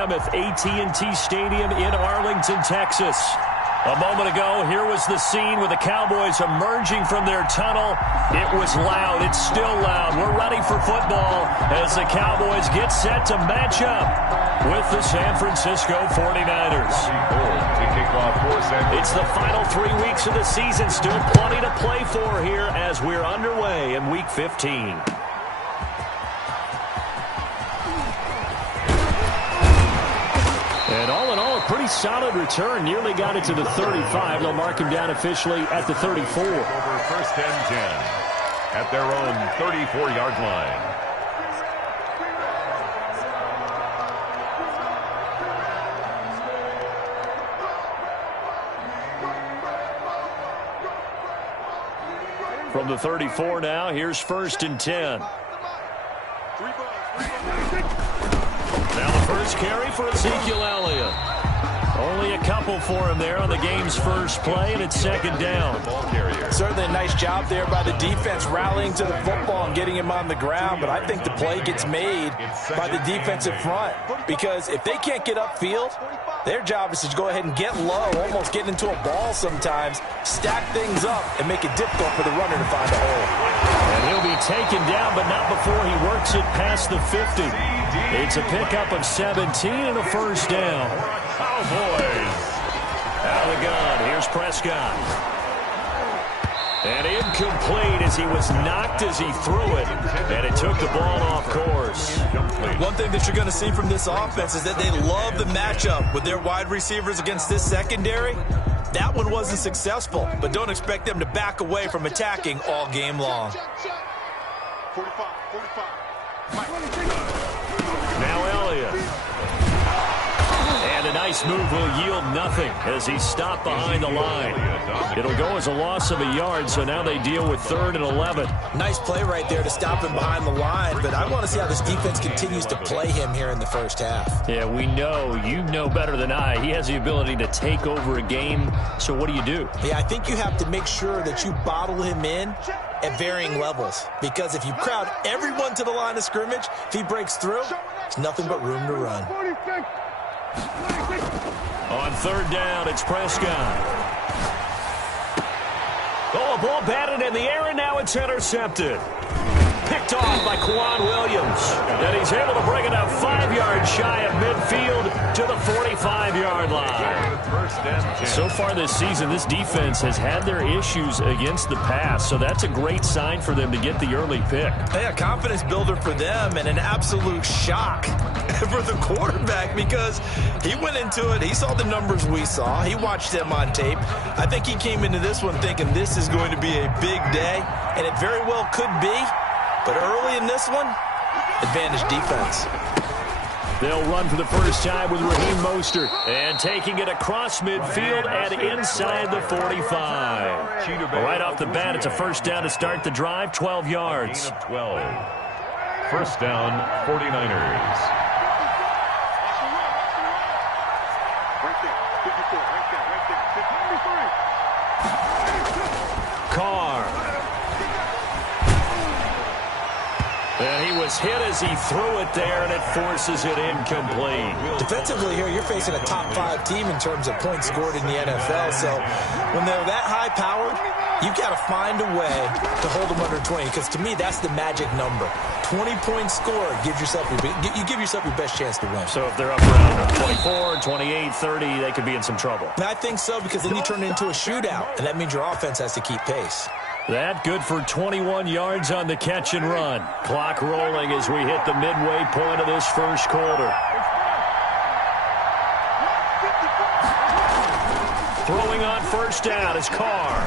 mammoth AT&T Stadium in Arlington, Texas. A moment ago, here was the scene with the Cowboys emerging from their tunnel. It was loud. It's still loud. We're ready for football as the Cowboys get set to match up with the San Francisco 49ers. It's the final 3 weeks of the season. Still plenty to play for here as we're underway in Week 15. And all in all, a pretty solid return. Nearly got it to the 35. They'll mark him down officially at the 34. Over first and 10 at their own 34-yard line. From the 34 now, here's first and 10. Now the first carry for Ezekiel Elliott. Only a couple for him there on the game's first play, and it's second down. Certainly a nice job there by the defense rallying to the football and getting him on the ground, but I think the play gets made by the defensive front because if they can't get upfield, their job is to go ahead and get low, almost get into a ball sometimes, stack things up, and make it difficult for the runner to find a hole. And he'll be taken down, but not before he works it past the 50. It's a pickup of 17 and a first down. Cowboys. Out of the gun, here's Prescott. And incomplete as he was knocked as he threw it. And it took the ball off course. One thing that you're going to see from this offense is that they love the matchup with their wide receivers against this secondary. That one wasn't successful, but don't expect them to back away from attacking all game long. 45. Now Elliott. And a nice move will yield nothing as he's stopped behind the line. It'll go as a loss of a yard, so now they deal with 3rd and 11. Nice play right there to stop him behind the line, but I want to see how this defense continues to play him here in the first half. Yeah, we know. You know better than I. He has the ability to take over a game, so what do you do? Yeah, I think you have to make sure that you bottle him in at varying levels, because if you crowd everyone to the line of scrimmage, if he breaks through, there's nothing but room to run. On 3rd down, it's Prescott. Oh, a ball batted in the air, and now it's intercepted. Picked off by Quan Williams. And he's able to bring it up 5 yards shy of midfield to the 45-yard line. So far this season, this defense has had their issues against the pass, so that's a great sign for them to get the early pick. Hey, a confidence builder for them and an absolute shock for the quarterback because he went into it. He saw the numbers we saw. He watched them on tape. I think he came into this one thinking this is going to be a big day, and it very well could be. But early in this one, advantage defense. They'll run for the first time with Raheem Mostert. And taking it across midfield and inside the 45. Right off the bat, it's a first down to start the drive, 12 yards. 12. First down, 49ers. Carr. And he was hit as he threw it there, and it forces it incomplete. Defensively here, you're facing a top-5 team in terms of points scored in the NFL. So when they're that high-powered, you've got to find a way to hold them under 20, because to me, that's the magic number. 20-point score, you give yourself your best chance to win. So if they're up around 24, 28, 30, they could be in some trouble. And I think so, because then you turn it into a shootout, and that means your offense has to keep pace. That good for 21 yards on the catch and run. Clock rolling as we hit the midway point of this first quarter. Throwing on first down is Carr.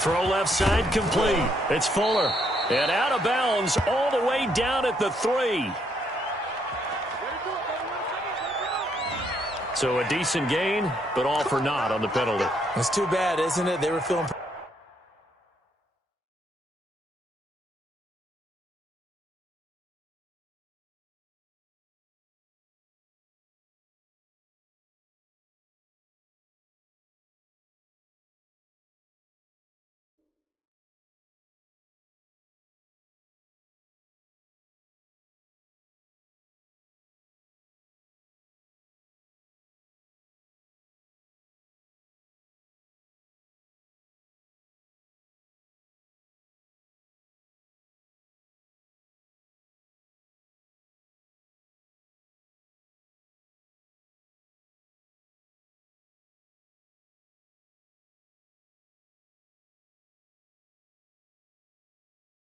Throw left side complete. It's Fuller. And out of bounds all the way down at the 3. So a decent gain, but all for naught on the penalty. It's too bad, isn't it? They were feeling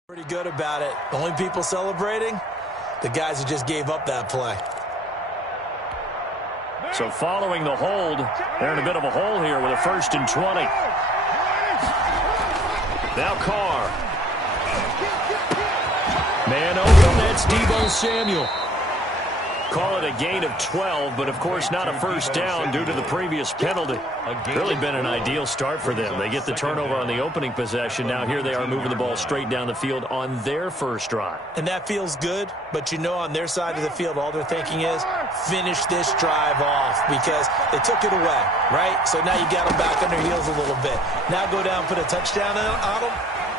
Pretty good about it. The only people celebrating, the guys who just gave up that play. So following the hold, they're in a bit of a hole here with a 1st and 20. Now Carr. Man open, that's Deebo Samuel. Call it a gain of 12, but of course not a first down due to the previous penalty. Really been an ideal start for them. They get the turnover on the opening possession. Now here they are moving the ball straight down the field on their first drive. And that feels good, but you know on their side of the field, all they're thinking is finish this drive off because they took it away, right? So now you got them back on their heels a little bit. Now go down, put a touchdown on them.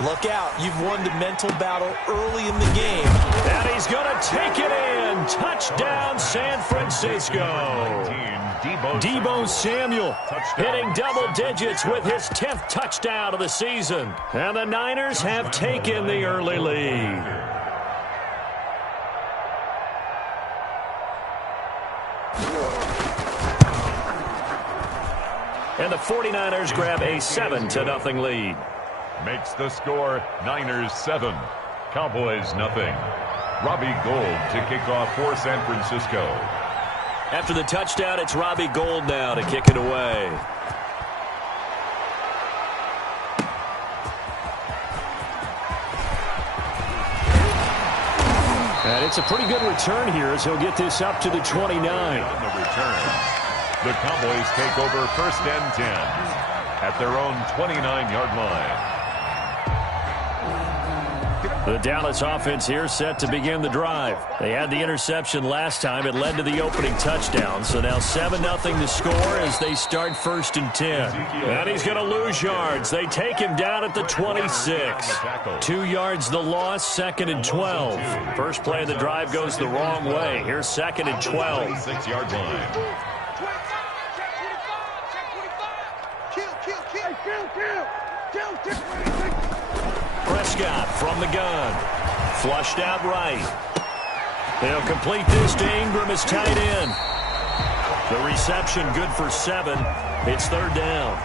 Look out. You've won the mental battle early in the game. And he's going to take it in. Touchdown, San Francisco. Deebo Samuel hitting double digits with his 10th touchdown of the season. And the Niners have taken the early lead. And the 49ers grab a 7-0 lead. Makes the score Niners 7, Cowboys nothing. Robbie Gould to kick off for San Francisco. After the touchdown, it's Robbie Gould now to kick it away. And it's a pretty good return here as he'll get this up to the 29. On the return, the Cowboys take over 1st and 10 at their own 29-yard line. The Dallas offense here set to begin the drive. They had the interception last time. It led to the opening touchdown. So now 7-0 to score as they start 1st and 10. And he's going to lose yards. They take him down at the 26. 2 yards the loss, 2nd and 12. First play of the drive goes the wrong way. Here's 2nd and 12. 6-yard line. Prescott from the gun. Flushed out right. They'll complete this to Ingram as tight end. The reception good for 7. It's 3rd down.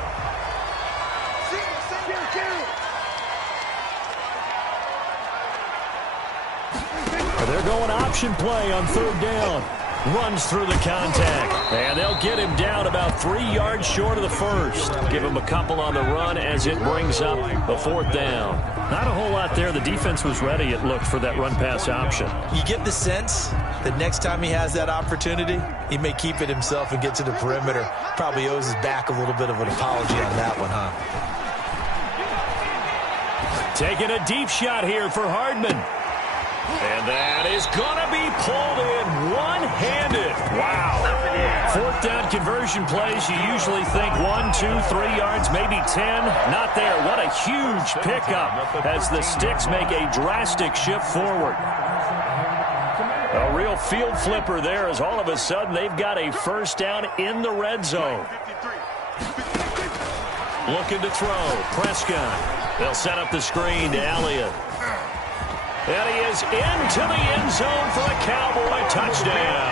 They're going option play on 3rd down. Runs through the contact. And they'll get him down about 3 yards short of the first. Give him a couple on the run as it brings up the 4th down. Not a whole lot there. The defense was ready, it looked, for that run-pass option. You get the sense that next time he has that opportunity, he may keep it himself and get to the perimeter. Probably owes his back a little bit of an apology on that one, huh? Taking a deep shot here for Hardman. And that is going to be pulled in one-handed. Wow. 4th down conversion plays, you usually think 1, 2, 3 yards, maybe 10. Not there. What a huge pickup as the Sticks make a drastic shift forward. A real field flipper there as all of a sudden they've got a 1st down in the red zone. Looking to throw. Prescott. They'll set up the screen to Elliott. And he is into the end zone for a Cowboy touchdown.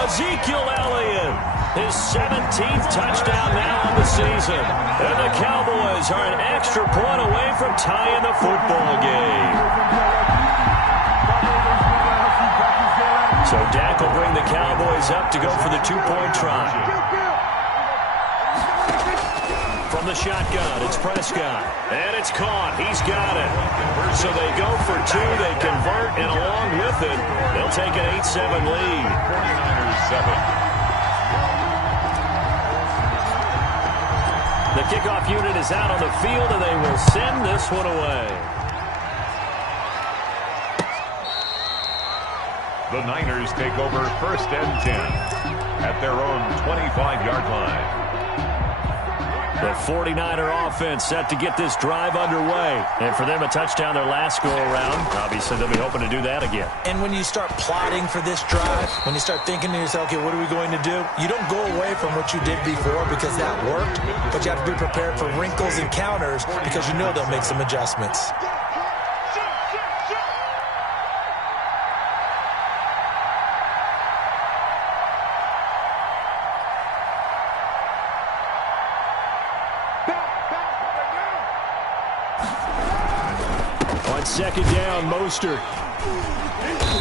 Ezekiel Elliott, his 17th touchdown now on the season. And the Cowboys are an extra point away from tying the football game. So Dak will bring the Cowboys up to go for the 2-point try. From the shotgun, it's Prescott. And it's caught. He's got it. So they go for 2. They convert, and along with it, they'll take an 8-7 lead. 49ers 7. The kickoff unit is out on the field, and they will send this one away. The Niners take over 1st and 10 at their own 25-yard line. The 49er offense set to get this drive underway. And for them, a touchdown their last go-around. Obviously, they'll be hoping to do that again. And when you start plotting for this drive, when you start thinking to yourself, okay, what are we going to do? You don't go away from what you did before because that worked, but you have to be prepared for wrinkles and counters because you know they'll make some adjustments. second down, Mostert.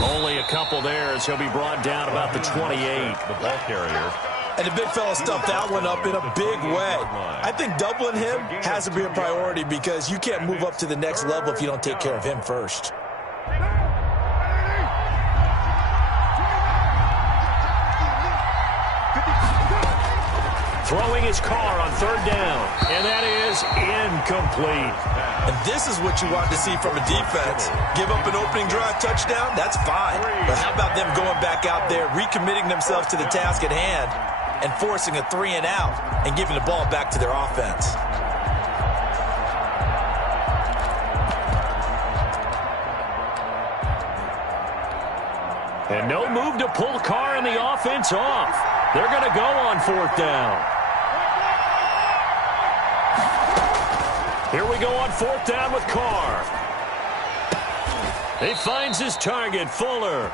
Only a couple there as he'll be brought down about the 28. The ball carrier. And the big fella stuffed that one up in a big way. I think doubling him has to be a priority because you can't move up to the next level if you don't take care of him first. Throwing his car on third down, and that is incomplete. And this is what you want to see from a defense. Give up an opening drive touchdown, that's fine. But how about them going back out there, recommitting themselves to the task at hand, and forcing a 3-and-out and giving the ball back to their offense. And no move to pull Carr and the offense off. They're going to go on fourth down. Here we go on fourth down with Carr. He finds his target, Fuller.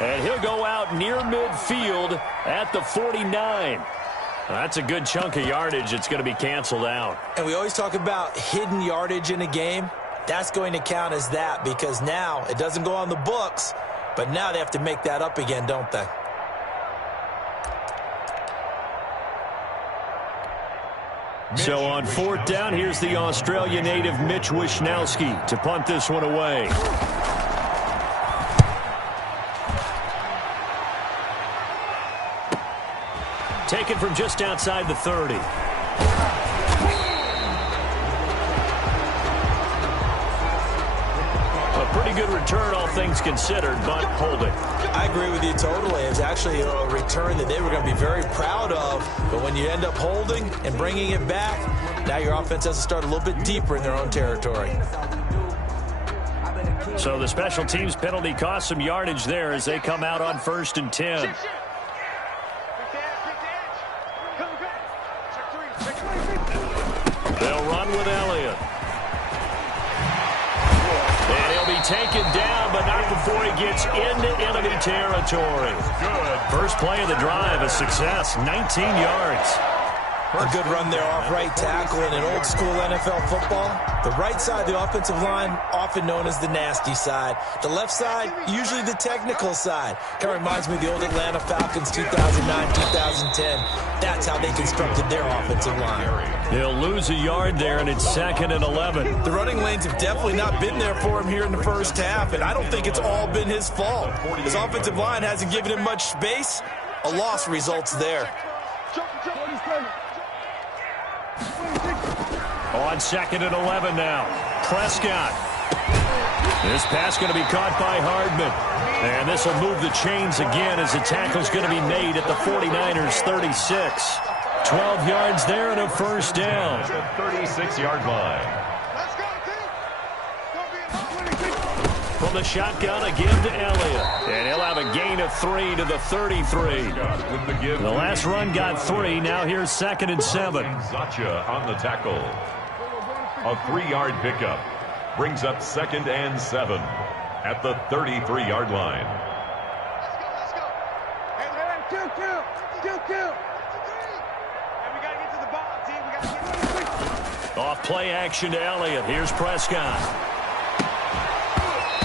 And he'll go out near midfield at the 49. That's a good chunk of yardage. It's going to be canceled out. And we always talk about hidden yardage in a game. That's going to count as that because now it doesn't go on the books, but now they have to make that up again, don't they? So on fourth down, here's the Australia native Mitch Wishnowsky to punt this one away. Taken from just outside the 30. A pretty good return, all things considered, but holding. I agree with you totally. It's actually a return that they were going to be very proud of. But when you end up holding and bringing it back, now your offense has to start a little bit deeper in their own territory. So the special teams penalty cost some yardage there as they come out on 1st and 10. They'll run with Elliott. And he'll be taken down, but not before he gets into enemy territory. Good. First play of the drive, a success, 19 yards. A good run there off right tackle in an old school NFL football. The right side of the offensive line, often known as the nasty side. The left side, usually the technical side. Kind of reminds me of the old Atlanta Falcons 2009-2010. That's how they constructed their offensive line. He'll lose a yard there, and it's 2nd and 11. The running lanes have definitely not been there for him here in the first half, and I don't think it's all been his fault. His offensive line hasn't given him much space. A loss results there. On 2nd and 11 now. Prescott. This pass going to be caught by Hardman. And this will move the chains again as the tackle's going to be made at the 49ers 36. 12 yards there and a first down. 36-yard line. From the shotgun, a give to Elliott. And he'll have a gain of 3 to the 33. The last run got 3. Now here's 2nd and 7. Zacha on the tackle. A 3-yard pickup. Brings up 2nd and 7 at the 33-yard line. Let's go. Hey, 2-2. And we got to get to the ball, team. We got to get to the Off play action to Elliott. Here's Prescott.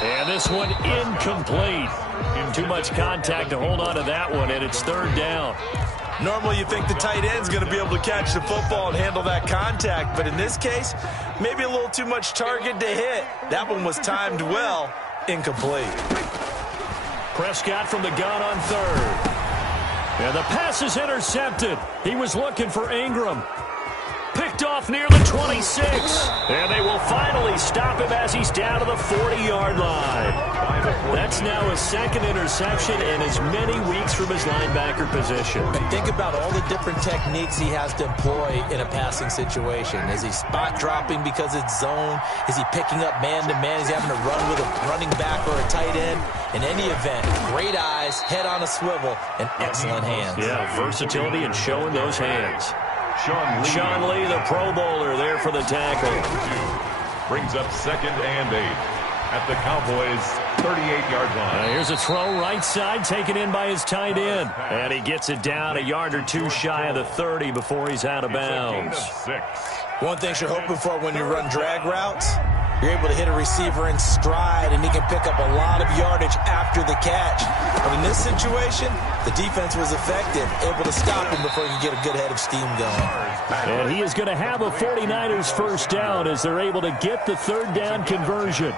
And this one incomplete. Too much contact to hold on to that one, and it's 3rd down. Normally you think the tight end's going to be able to catch the football and handle that contact, but in this case, maybe a little too much target to hit. That one was timed well, incomplete. Prescott from the gun on 3rd. And the pass is intercepted. He was looking for Ingram. Picked off near the 26. And they will finally stop him as he's down to the 40-yard line. That's now his 2nd interception in as many weeks from his linebacker position. And think about all the different techniques he has to employ in a passing situation. Is he spot dropping because it's zone? Is he picking up man-to-man? Is he having to run with a running back or a tight end? In any event, great eyes, head on a swivel, and excellent hands. Yeah, versatility and showing those hands. Sean Lee, the Pro Bowler, there for the tackle. Brings up 2nd and 8 at the Cowboys' 38-yard line. Here's a throw right side taken in by his tight end. And he gets it down a yard or two shy of the 30 before he's out of bounds. One thing you're hoping for when you run drag routes, You're able to hit a receiver in stride, and he can pick up a lot of yardage after the catch. But in this situation, the defense was effective, able to stop him before he could get a good head of steam going. And he is going to have a 49ers first down as they're able to get the third down conversion.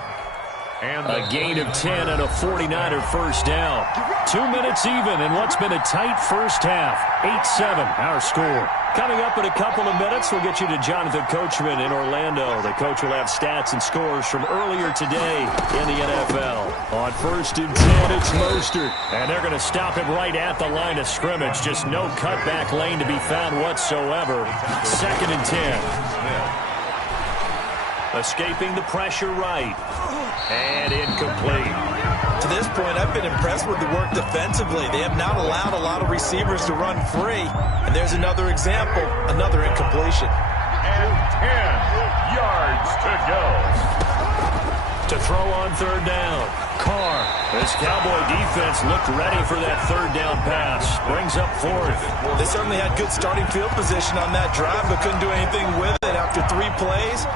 A gain of 10 and a 49er first down. 2 minutes even in what's been a tight first half. 8-7 our score. Coming up in a couple of minutes, we'll get you to Jonathan Coachman in Orlando. The coach will have stats and scores from earlier today in the NFL. On 1st and 10, it's Mostert. And they're going to stop him right at the line of scrimmage. Just no cutback lane to be found whatsoever. 2nd and 10. Escaping the pressure right. And incomplete. To this point, I've been impressed with the work defensively. They have not allowed a lot of receivers to run free. And there's another example, another incompletion. And 10 yards to go. To throw on third down. Carr. This Cowboy defense looked ready for that third down pass. Brings up 4th. They certainly had good starting field position on that drive, but couldn't do anything with it after 3 plays.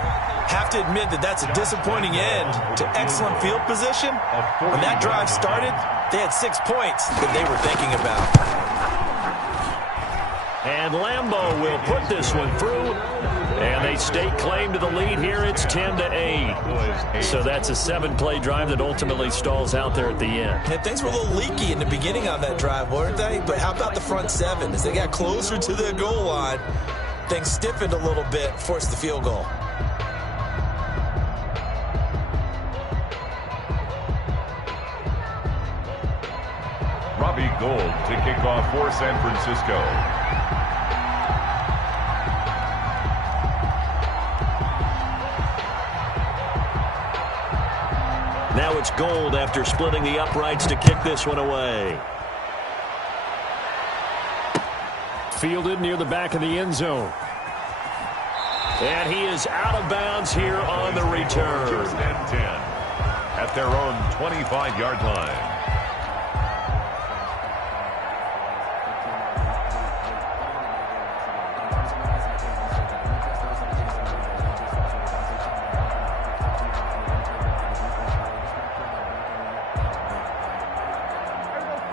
Have to admit that that's a disappointing end to excellent field position. When that drive started, they had 6 points that they were thinking about. And Lambeau will put this one through. And they stake claim to the lead here. It's 10-8. So that's a 7-play drive that ultimately stalls out there at the end. And things were a little leaky in the beginning on that drive, weren't they? But how about the front 7? As they got closer to the goal line, things stiffened a little bit, forced the field goal. Robbie Gould to kick off for San Francisco. Now it's Gould after splitting the uprights to kick this one away. Fielded near the back of the end zone. And he is out of bounds here on the return. 1st and 10 at their own 25-yard line.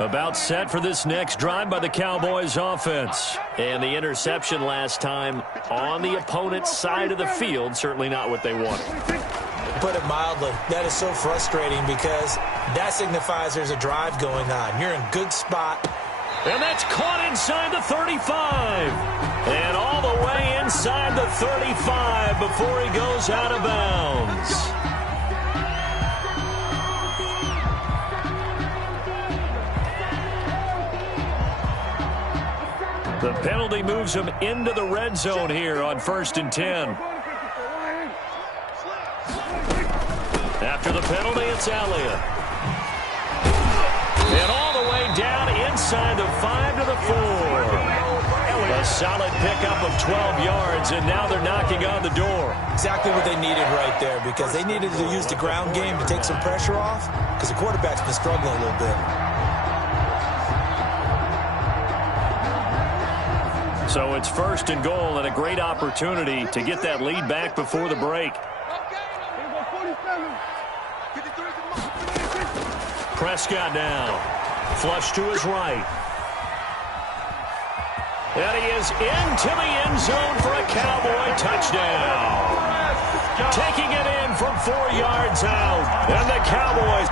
About set for this next drive by the Cowboys offense. And the interception last time on the opponent's side of the field, certainly not what they wanted. Put it mildly, that is so frustrating because that signifies there's a drive going on. You're in good spot. And that's caught inside the 35. And all the way inside the 35 before he goes out of bounds. The penalty moves him into the red zone here on 1st and 10. After the penalty, it's Elliott. And all the way down inside the 5 to the 4. A solid pickup of 12 yards, and now they're knocking on the door. Exactly what they needed right there, because they needed to use the ground game to take some pressure off, because the quarterback's been struggling a little bit. So it's 1st and goal and a great opportunity to get that lead back before the break. Prescott now. Flush to his right. And he is into the end zone for a Cowboy touchdown. Taking it in from 4 yards out. And the Cowboys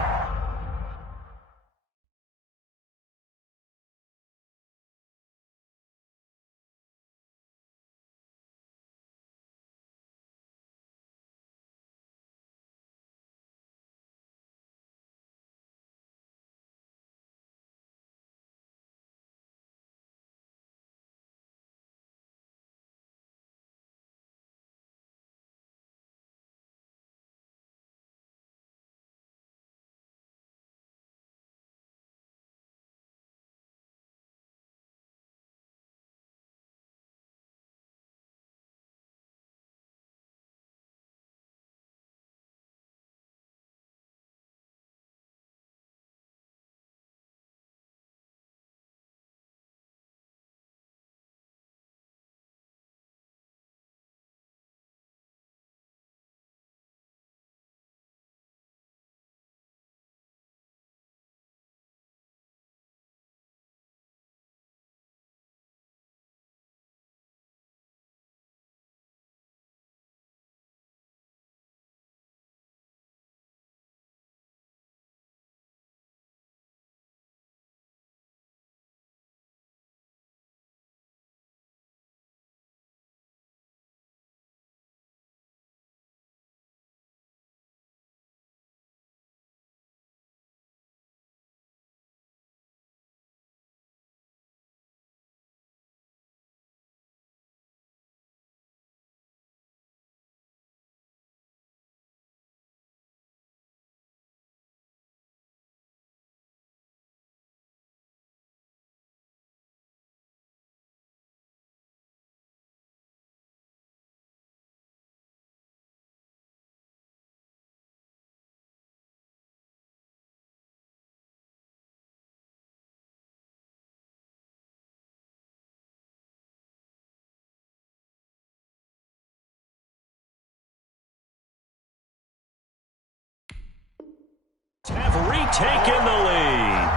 Have retaken the lead.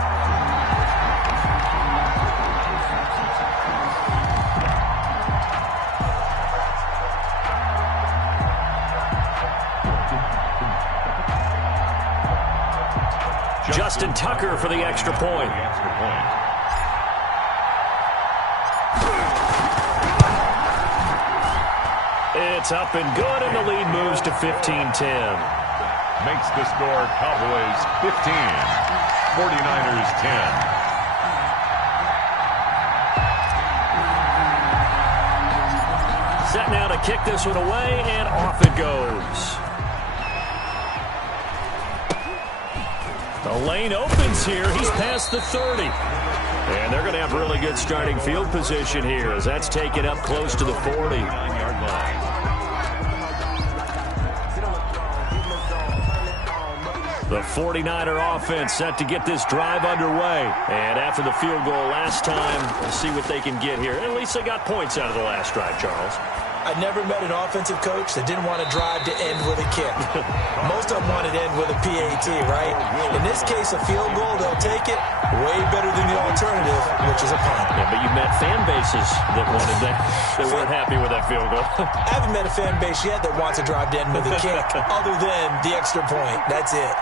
Justin Tucker for the extra point. It's up and good, and the lead moves to 15-10. Makes the score Cowboys 15, 49ers 10. Set now to kick this one away, and off it goes. The lane opens here. He's past the 30. And they're going to have really good starting field position here as that's taken up close to the 40-yard line. The 49er offense set to get this drive underway. And after the field goal last time, we'll see what they can get here. At least they got points out of the last drive, Charles. I never met an offensive coach that didn't want to drive to end with a kick. Most of them wanted to end with a PAT, right? In this case, a field goal, they'll take it way better than the alternative, which is a punt. Yeah, but you met fan bases that wanted that, that weren't happy with that field goal. I haven't met a fan base yet that wants to drive to end with a kick, other than the extra point. That's it.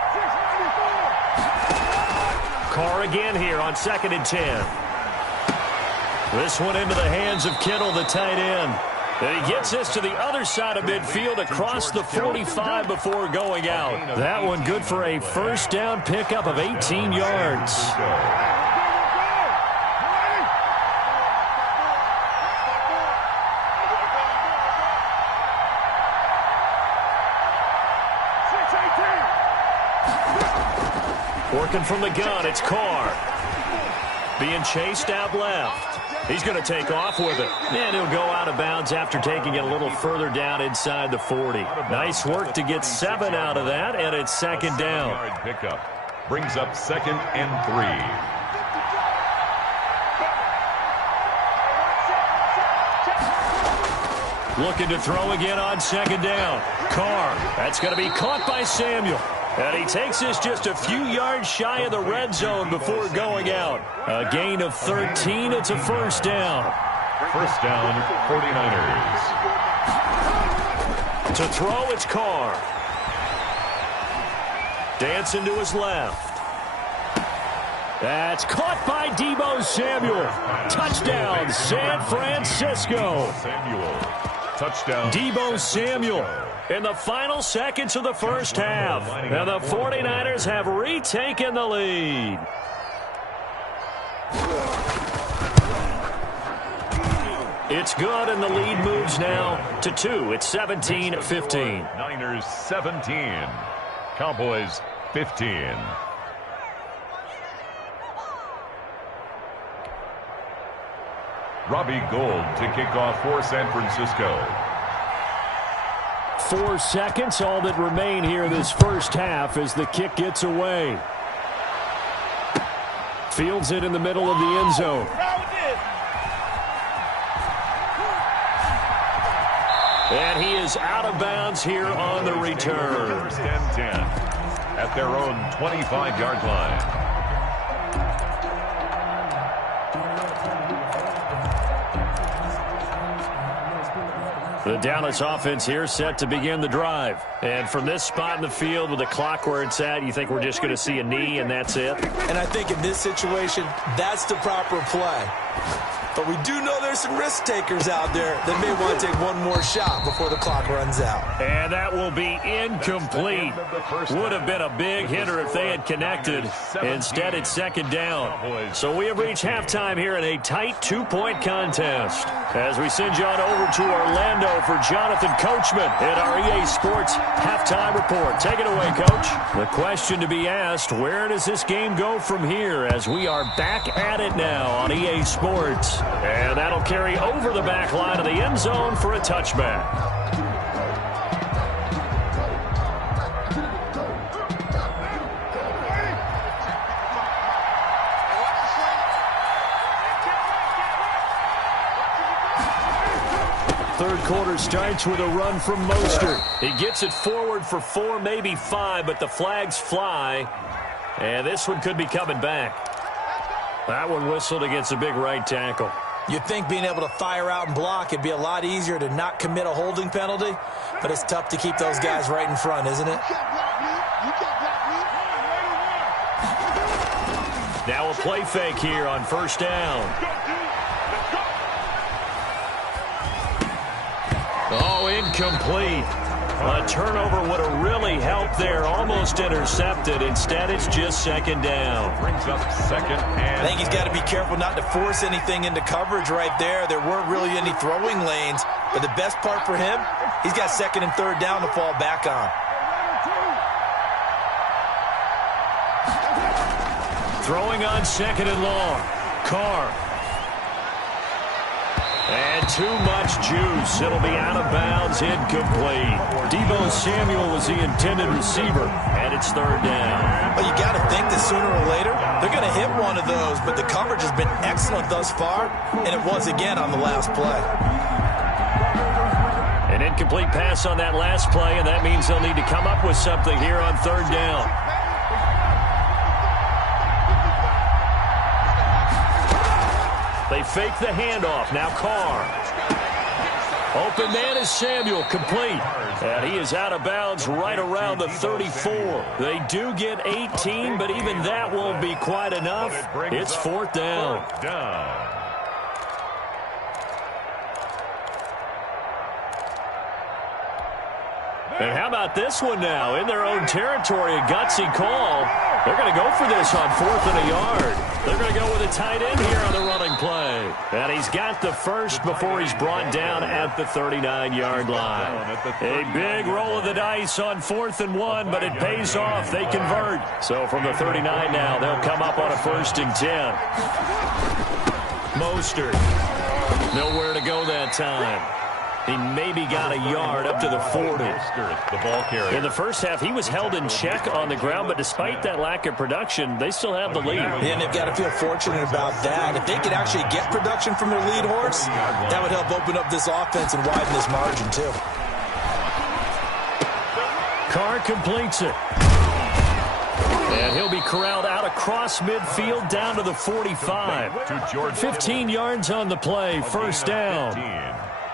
Carr again here on 2nd and 10. This one into the hands of Kittle, the tight end. And he gets this to the other side of midfield across the 45 before going out. That one good for a first down pickup of 18 yards. Working from the gun, it's Carr. Being chased out left. He's going to take off with it. And he'll go out of bounds after taking it a little further down inside the 40. Nice work to get 7 out of that, and it's 2nd down. Pickup brings up 2nd and 3. Looking to throw again on 2nd down. Carr, that's going to be caught by Samuel. And he takes this just a few yards shy of the red zone before going out. A gain of 13. It's a first down. First down, 49ers. To throw, it's Carr. Dancing to his left. That's caught by Deebo Samuel. Touchdown, San Francisco. Touchdown. Deebo Samuel. In the final seconds of the first half. And the 49ers have retaken the lead. It's good, and the lead moves now to 2. It's 17-15. Niners 17. Cowboys 15. Robbie Gould to kick off for San Francisco. 4 seconds, all that remain here this first half as the kick gets away. Fields it in the middle of the end zone. And he is out of bounds here on the return. First and 10 at their own 25-yard line. The Dallas offense here set to begin the drive. And from this spot in the field with the clock where it's at, you think we're just going to see a knee and that's it? And I think in this situation, that's the proper play. But we do know there's some risk takers out there that may want to take one more shot before the clock runs out. And that will be incomplete. Would have been a big hitter if they had connected. Instead, it's 2nd down. So we have reached halftime here in a tight 2-point contest. As we send you on over to Orlando for Jonathan Coachman in our EA Sports halftime report. Take it away, Coach. The question to be asked, where does this game go from here as we are back at it now on EA Sports? And that'll carry over the back line of the end zone for a touchback. Third quarter starts with a run from Mostert. He gets it forward for 4, maybe 5, but the flags fly. And this one could be coming back. That one whistled against a big right tackle. You'd think being able to fire out and block, it'd be a lot easier to not commit a holding penalty, but it's tough to keep those guys right in front, isn't it? Now a play fake here on first down. Oh, incomplete. A turnover would have really helped there. Almost intercepted. Instead, it's just second down. Brings up second and... I think he's got to be careful not to force anything into coverage right there. There weren't really any throwing lanes. But the best part for him, he's got second and third down to fall back on. Throwing on second and long. Carr. And too much juice. It'll be out of bounds, incomplete. Deebo Samuel was the intended receiver, and it's third down. Well, you got to think that sooner or later, they're going to hit one of those, but the coverage has been excellent thus far, and it was again on the last play. An incomplete pass on that last play, and that means they'll need to come up with something here on third down. They fake the handoff. Now Carr. Open man is Samuel. Complete. And he is out of bounds right around the 34. They do get 18, but even that won't be quite enough. It's fourth down. And how about this one now? In their own territory, a gutsy call. They're going to go for this on fourth and a yard. They're going to go with a tight end here on the running play. And he's got the first before he's brought down at the 39-yard line. A big roll of the dice on 4th and 1, but it pays off. They convert. So from the 39 now, they'll come up on a 1st and 10. Mostert. Nowhere to go that time. He maybe got a yard up to the 40. The ball carrier. In the first half, he was held in check on the ground, but despite that lack of production, they still have the lead. And they've got to feel fortunate about that. If they could actually get production from their lead horse, that would help open up this offense and widen this margin, too. Carr completes it. And he'll be corralled out across midfield down to the 45. 15 yards on the play, first down.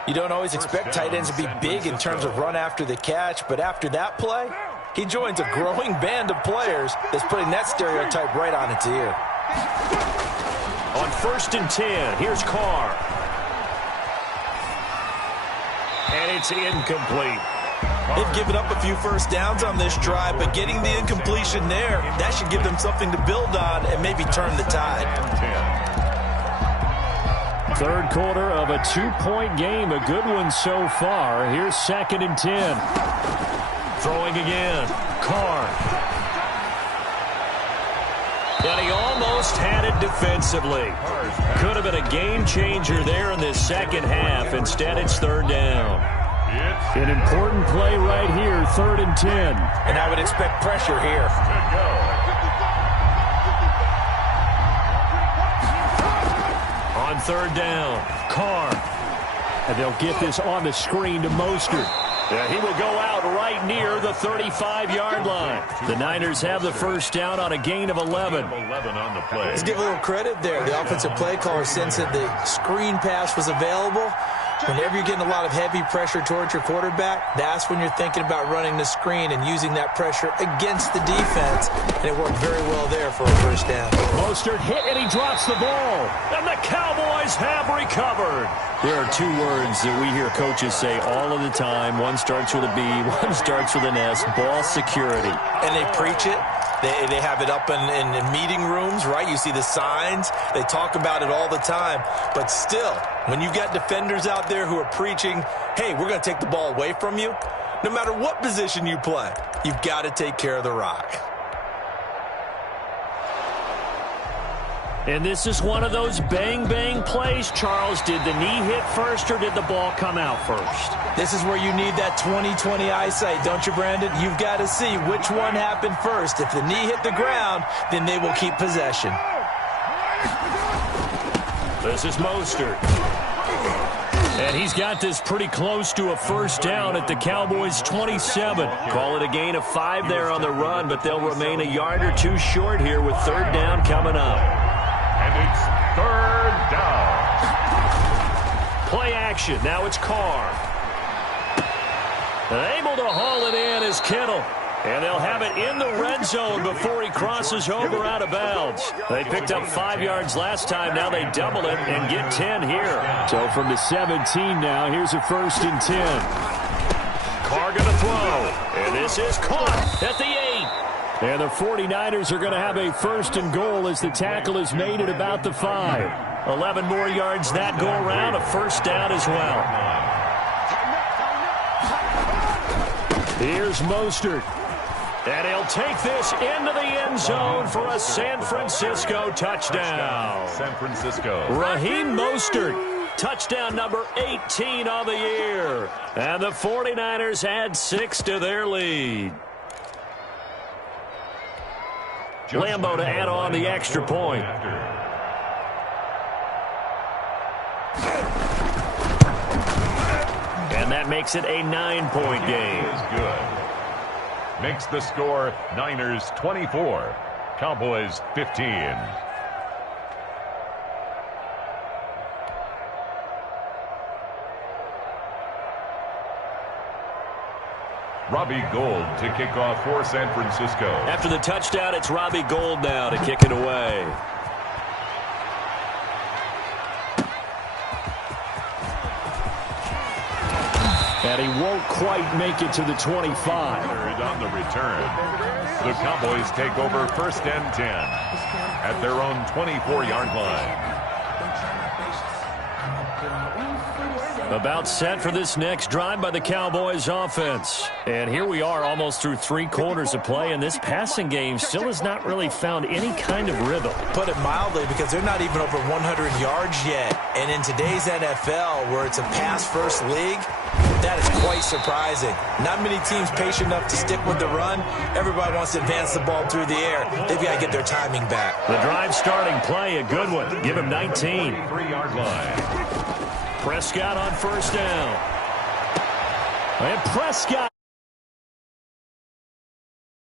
You don't always expect tight ends to be big in terms of run after the catch, but after that play, he joins a growing band of players that's putting that stereotype right on its ear. On 1st and 10, here's Carr. And it's incomplete. They've given up a few first downs on this drive, but getting the incompletion there, that should give them something to build on and maybe turn the tide. Third quarter of a 2-point game, a good one so far. Here's 2nd and 10. Throwing again, Carr. And he almost had it defensively. Could have been a game changer there in this second half. Instead, it's third down. An important play right here, 3rd and 10. And I would expect pressure here. On third down, Carr. And they'll get this on the screen to Mostert. Yeah, he will go out right near the 35-yard line. The Niners have the first down on a gain of 11. On the play. Let's give a little credit there. The offensive play caller sensed that the screen pass was available. Whenever you're getting a lot of heavy pressure towards your quarterback, that's when you're thinking about running the screen and using that pressure against the defense. And it worked very well there for a first down. Mostert hit and he drops the ball. And the Cowboys have recovered. There are two words that we hear coaches say all of the time. One starts with a B, one starts with an S, ball security. And they preach it. They have it up in meeting rooms, right? You see the signs. They talk about it all the time. But still, when you've got defenders out there who are preaching, hey, we're going to take the ball away from you, no matter what position you play, you've got to take care of the rock. And this is one of those bang-bang plays, Charles. Did the knee hit first or did the ball come out first? This is where you need that 20/20 eyesight, don't you, Brandon? You've got to see which one happened first. If the knee hit the ground, then they will keep possession. This is Mostert. And he's got this pretty close to a first down at the Cowboys' 27. Call it a gain of 5 there on the run, but they'll remain a yard or two short here with third down coming up. And it's third down. Play action. Now it's Carr. Able to haul it in is Kittle. And they'll have it in the red zone before he crosses over out of bounds. They picked up 5 yards last time. Now they double it and get 10 here. So from the 17 now, here's a 1st and 10. Carr going to throw. And this is caught at the 8. And the 49ers are going to have a 1st and goal as the tackle is made at about the 5. 11 more yards that go around, a first down as well. Here's Mostert. And he'll take this into the end zone for a San Francisco touchdown. San Francisco. Raheem Mostert, touchdown number 18 on the year. And the 49ers add 6 to their lead. Lambo to add on the extra point. And that makes it a 9-point game. Is good. Makes the score Niners 24, Cowboys 15. Robbie Gould to kick off for San Francisco. After the touchdown, it's Robbie Gould now to kick it away. And he won't quite make it to the 25. On the return, the Cowboys take over 1st and 10 at their own 24-yard line. About set for this next drive by the Cowboys offense. And here we are almost through 3 quarters of play, and this passing game still has not really found any kind of rhythm. Put it mildly, because they're not even over 100 yards yet. And in today's NFL, where it's a pass-first league, that is quite surprising. Not many teams patient enough to stick with the run. Everybody wants to advance the ball through the air. They've got to get their timing back. The drive starting play, a good one. Give him 19. 3-yard line. Prescott on first down. And Prescott